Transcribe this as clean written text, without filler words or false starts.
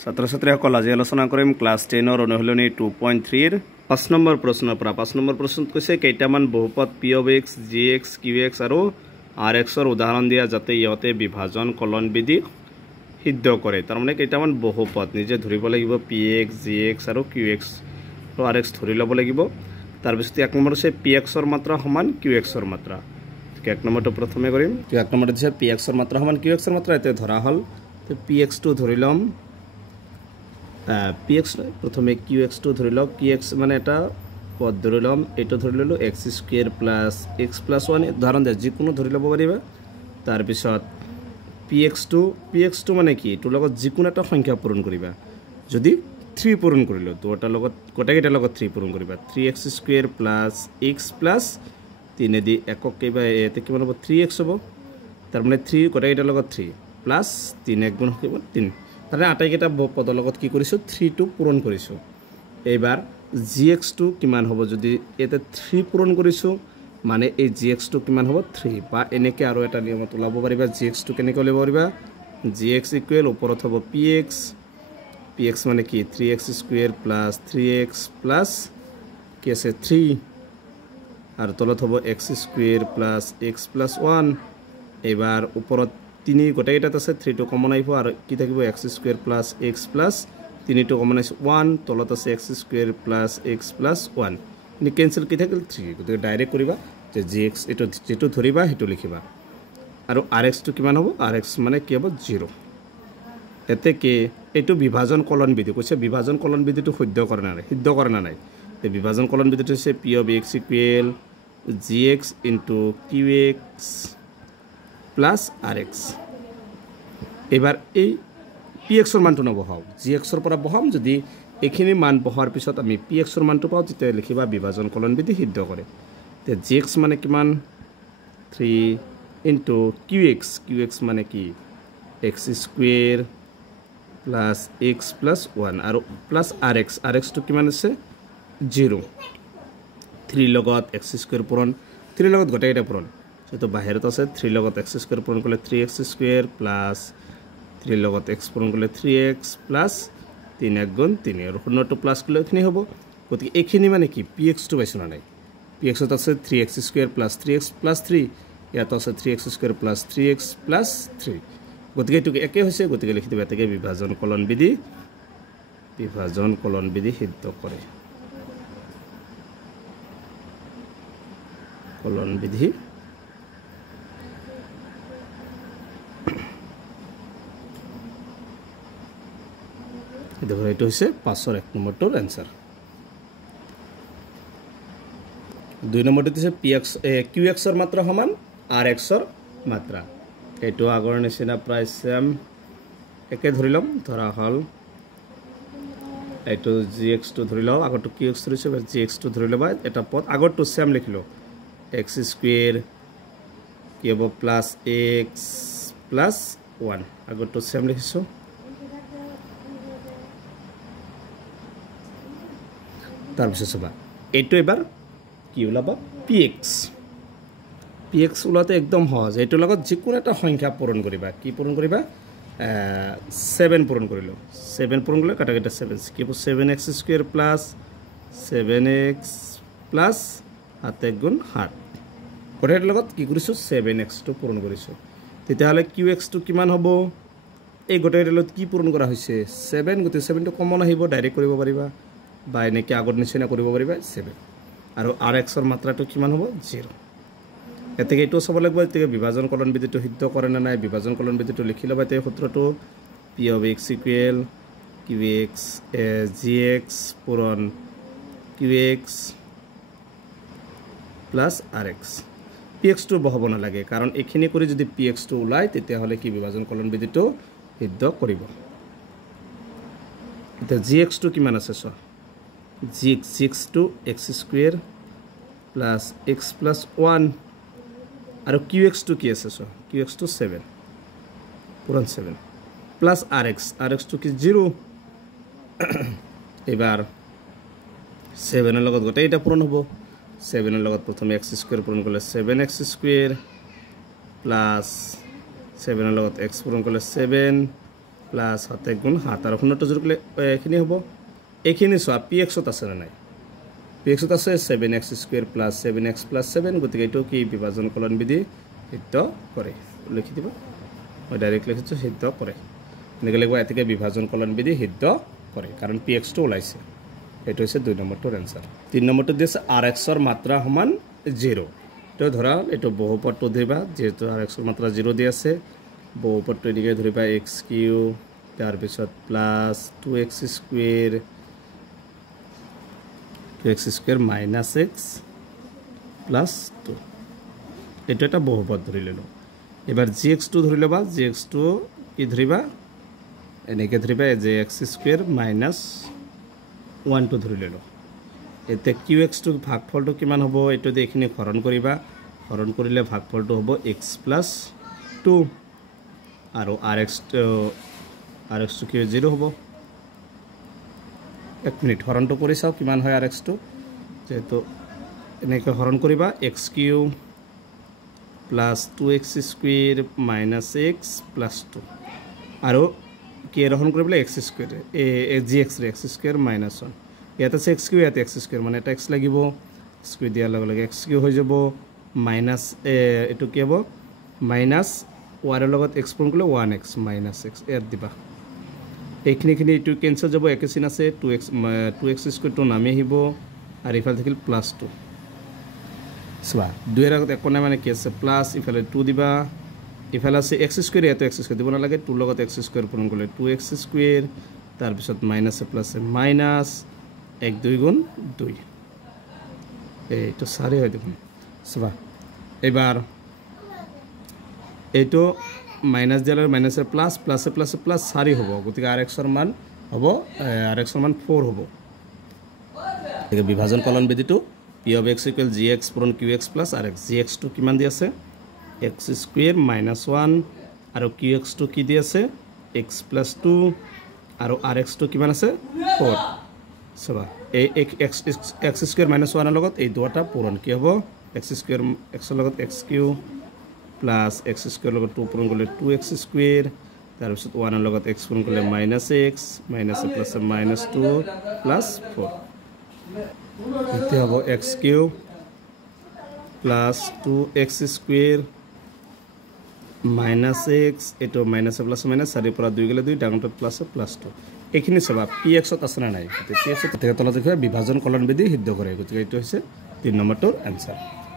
ছাত্ৰ ছাত্ৰীসকল আজি আলোচনা কৰিম ক্লাছ 10 ৰ অনুশীলনী 2.3 ৰ 5 নম্বৰ প্ৰশ্নৰ পৰা 5 নম্বৰ প্ৰশ্নত কৈছে কেইটামান বহুপদ p of x gx qx আৰু rx ৰ উদাহৰণ দিয়া যাতে ইহতে বিভাজন কলন বিধি সিদ্ধ কৰে তাৰ মানে কেইটামান বহুপদ নিজে ধৰিব লাগিব px gx আৰু qx আৰু rx ধৰি ল'ব লাগিব তাৰ পিছত এক নম্বৰ আছে px ৰ মাত্ৰা সমান qx ৰ মাত্ৰা এক নম্বৰটো প্ৰথমে কৰিম এক নম্বৰটো দিছে px ৰ মাত্ৰা সমান qx ৰ মাত্ৰা এতে ধৰা হল তো px টো ধৰি লম px প্ৰথমে qx টো ধৰি লওক qx মানে এটা পদ ধৰি লম এটো ধৰি ললো x² + x + 1 উদাহৰণ দে যিকোনো ধৰি লব পাৰিবা তাৰ পিছত px টো মানে কি এটো লগত যিকোনো এটা সংখ্যা পূৰণ কৰিবা যদি 3 পূৰণ কৰিলো তো এটা লগত গোটেইটা লগত 3 পূৰণ কৰিবা 3x² + x + 3 দি একক কেবা এতে কিমান হ'ব 3x হ'ব তাৰ মানে 3 গোটেইটা লগত 3 প্লাস 3 এক গুণ হ'ব 3 তাৰে আটাইকেইটা পদৰ লগত কি কৰিছো 3 টো পূৰণ কৰিছো এবাৰ gx টো কিমান হ'ব যদি এতে 3 পূৰণ কৰিছো মানে এই gx টো কিমান হ'ব 3 বা এনেকে আৰু এটা নিয়মত ওলাব পাৰিবা gx টো কেনেকৈ ওলাব পাৰিবা gx = ওপৰত হ'ব px মানে কি 3x² + 3x + কি আছে 3 আৰু তলত হ'ব x² + x + 1 এবাৰ ওপৰত 3 গোটেইটা আছে 3 টো কমন আইব আৰু কি থাকিব x² + x + 3 টো কমন আছে 1 তলত আছে x² + x + 1 নি ক্যান্সেল কি থাকিল 3 গতে ডাইরেক্ট কৰিবা যে gx এটো যেটো ধৰিবা হেটো লিখিবা আৰু rx টো কিমান হ'ব rx মানে কি হ'ব 0 এতে কি এটো বিভাজন কলন বিধি কৈছে বিভাজন কলন বিধিটো সিদ্ধ কৰে না নাই তে বিভাজন কলন বিধিটো হৈছে p of x = gx * qx plus rx এবাৰ এই px ৰ মানটো নবহাও gx ৰ পৰা বহাম যদি এখিনি মান বহাৰ পিছত আমি px ৰ মানটো পাও তেতিয়া লিখিবা বিভাজন কলন বিধি সিদ্ধ কৰে তে gx মানে কিমান 3 qx মানে কি x² + x + 1 আৰু প্লাস rx টো কিমান আছে 0 3 লগত x² পূৰণ 3 লগত গোটেইটা পূৰণ তো বাহিৰত আছে 3 লগত x² পূৰণ কৰিলে 3x² + 3 লগত x পূৰণ কৰিলে 3x + 3 এক গুণ 3 আৰু শূন্যটো প্লাস কৰিলে এখিনি হ'ব গতিকে এখিনি মানে কি px টো পাইছো না নাই px ত আছে 3x² + 3x + 3 ইয়াত আছে 3x² + 3x + 3 গতিকে এটো একে হৈছে গতিকে লিখি দিবা একে বিভাজন কলন বিধি সিদ্ধ কৰে কলন বিধি দেখো এটো হৈছে 5 ৰ 1 নম্বৰটোৰ आंसर 2 নম্বৰটো দিছে qx ৰ মাত্ৰা সমান rx ৰ মাত্ৰা এটো আগৰ নিচিনা প্ৰায় সেম একে ধৰি লম ধৰা হল এটো gx টো ধৰি লও আগৰটো qx ধৰিছে gx টো ধৰি লবা এটা পদ আগৰটো সেম লিখিলো x² কি হ'ব + x + 1 আগৰটো সেম লিখিছো তাৰপিছত সবা এটো এবাৰ কি ওলাবা px ওলাতে একদম সহজ এটো লগত যিকোনো এটা সংখ্যা পূৰণ কৰিবা কি পূৰণ কৰিবা 7 পূৰণ কৰিলো 7 পূৰণ কৰিলে কাটাকাটা 7 কি হ'ব 7x² + 7x + 7 গুণ 7 কোটেৰ লগত কি কৰিছো 7x টো পূৰণ কৰিছো তেতিয়া হলে qx টো কিমান হ'ব এই গোটেৰ লগত কি পূৰণ কৰা হৈছে 7 গতে 7 টো কমন আহিব ডাইৰেক্ট কৰিব পাৰিবা বা এনেকে আগৰ নিচিনা কৰিব পাৰিবা 7 আৰু rx ৰ মাত্ৰাটো কিমান হ'ব 0 এতেকে এটো সব লাগব এতেকে বিভাজন কলন বিধিটো সিদ্ধ কৰে না নাই বিভাজন কলন বিধিটো লিখি লবা তে সূত্ৰটো p of x = qx gx পূৰণ qx + rx px টো বহাব না লাগে কাৰণ এখিনি কৰি যদি px টো ওলাই তেতিয়া হলে কি বিভাজন কলন বিধিটো সিদ্ধ কৰিব এটা gx টো কিমান আছে চ gx টো x² + x + 1 আৰু qx টো কি আছে চ qx টো 7 পূৰণ 7 প্লাস rx টো কি 0 এবাৰ 7 এৰ লগত গোটেইটা পূৰণ হ'ব 7 এৰ লগত প্ৰথমে x² পূৰণ কৰিলে 7x² + 7 এৰ লগত x পূৰণ কৰিলে 7 প্লাছ 7 গুণ 7 আৰু 0টো যোগ কৰিলে এইখিনি হ'ব এইখিনি চোৱা px-ত আছে না নাই px-ত আছে 7x² প্লাছ 7x প্লাছ 7 গতিকে এইটো কি বিভাজন কলন বিধি সিদ্ধ কৰে লিখি দিব মই ডাইৰেক্ট লিখিছো সিদ্ধ কৰে এনেকৈ লিখব এতিকে বিভাজন কলন বিধি সিদ্ধ কৰে কাৰণ px-টো ওলাইছে এইটো হৈছে 2 নম্বৰটোৰ আনসাৰ 3 নম্বৰটো দিছে rx-ৰ মাত্ৰা সমান 0 তো ধৰা এইটো বহুপদটো ধৰিবা যেহেতু rx-ৰ মাত্ৰা 0 দি আছে বহুপদটো এদিকে ধৰিবা x³ তাৰ পিছত plus 2x² minus x plus 2 এটা এটা বহুপদ ধৰি ললো এবাৰ gx2 ধৰি লবা gx2 কি ধৰিবা এনেকে ধৰিবা যে x² minus 1 টো ধৰি ললো এতে qx2 ভাগফলটো কিমান হ'ব এটো দেখিনি হৰণ কৰিবা হৰণ কৰিলে ভাগফলটো হ'ব x plus 2 আৰু rx2 কি 0 হ'ব এক মিনিট হৰণটো কৰি চাও কিমান হয় rx2 যেটো এনেকৈ হৰণ কৰিবা x³ + 2x² - x + 2 আৰু কি হৰণ কৰিবলে x² gx x² - 1 ইয়াতে আছে x³ ইয়াতে x² মানে এটা x লাগিব স্কুৱেৰ দিয়াৰ লগে লগে x³ হৈ যাব মাইনাস এটো কি হ'ব মাইনাস y ৰ লগত x পূৰণ কৰিলে 1x - x এড দিবা এইখিনি এটো কেনসেল যাব একে চিন আছে 2x² টো নামি আহিব আৰু ইফাল থাকিল +2 সোৱা 2 এর আগত একো নাই মানে কি আছে প্লাস ইফালে 2 দিবা ইফালে আছে x² এটো x² দিব না লাগে 2 লগত x² পূৰণ কৰিলে 2x² তাৰ পিছত মাইনাস প্লাস মাইনাস 1 2 গুণ 2 এইটো সাৰি হয় দেখুন সোৱা এবাৰ এইটো মাইনাস দিয়াৰ মাইনাসৰ প্লাস প্লাস প্লাস প্লাস 4 হ'ব গতিকে rx-ৰ মান হ'ব rx-ৰ মান 4 হ'ব এই বিভাজন কলন বিধিটো p of x = gx পূৰণ qx + rx gx2 কিমান দি আছে x² - 1 আৰু qx2 কি দি আছে x + 2 আৰু rx2 কিমান আছে 4 সবা এই x² - 1 ৰ লগত এই দুটা পূৰণ কি হ'ব x² x ৰ লগত x³ plus x² লগত 2 পূৰণ কৰিলে 2x² তাৰ পিছত 1 ৰ লগত x পূৰণ কৰিলে -x plus -2 plus 4 এতে হ'ব x³ plus 2x² -x এটো মাইনাস প্লাস মাইনাস 4 পৰা 2 গলে 2 ডাঙৰটো প্লাস প্লাস 2 এইখিনি সবা px-ত আছে না নাই px-ত তলত দেখুৱা বিভাজন কলন বিধি সিদ্ধ কৰে গতিকে এইটো হৈছে 3 নম্বৰটোৰ আনসাৰ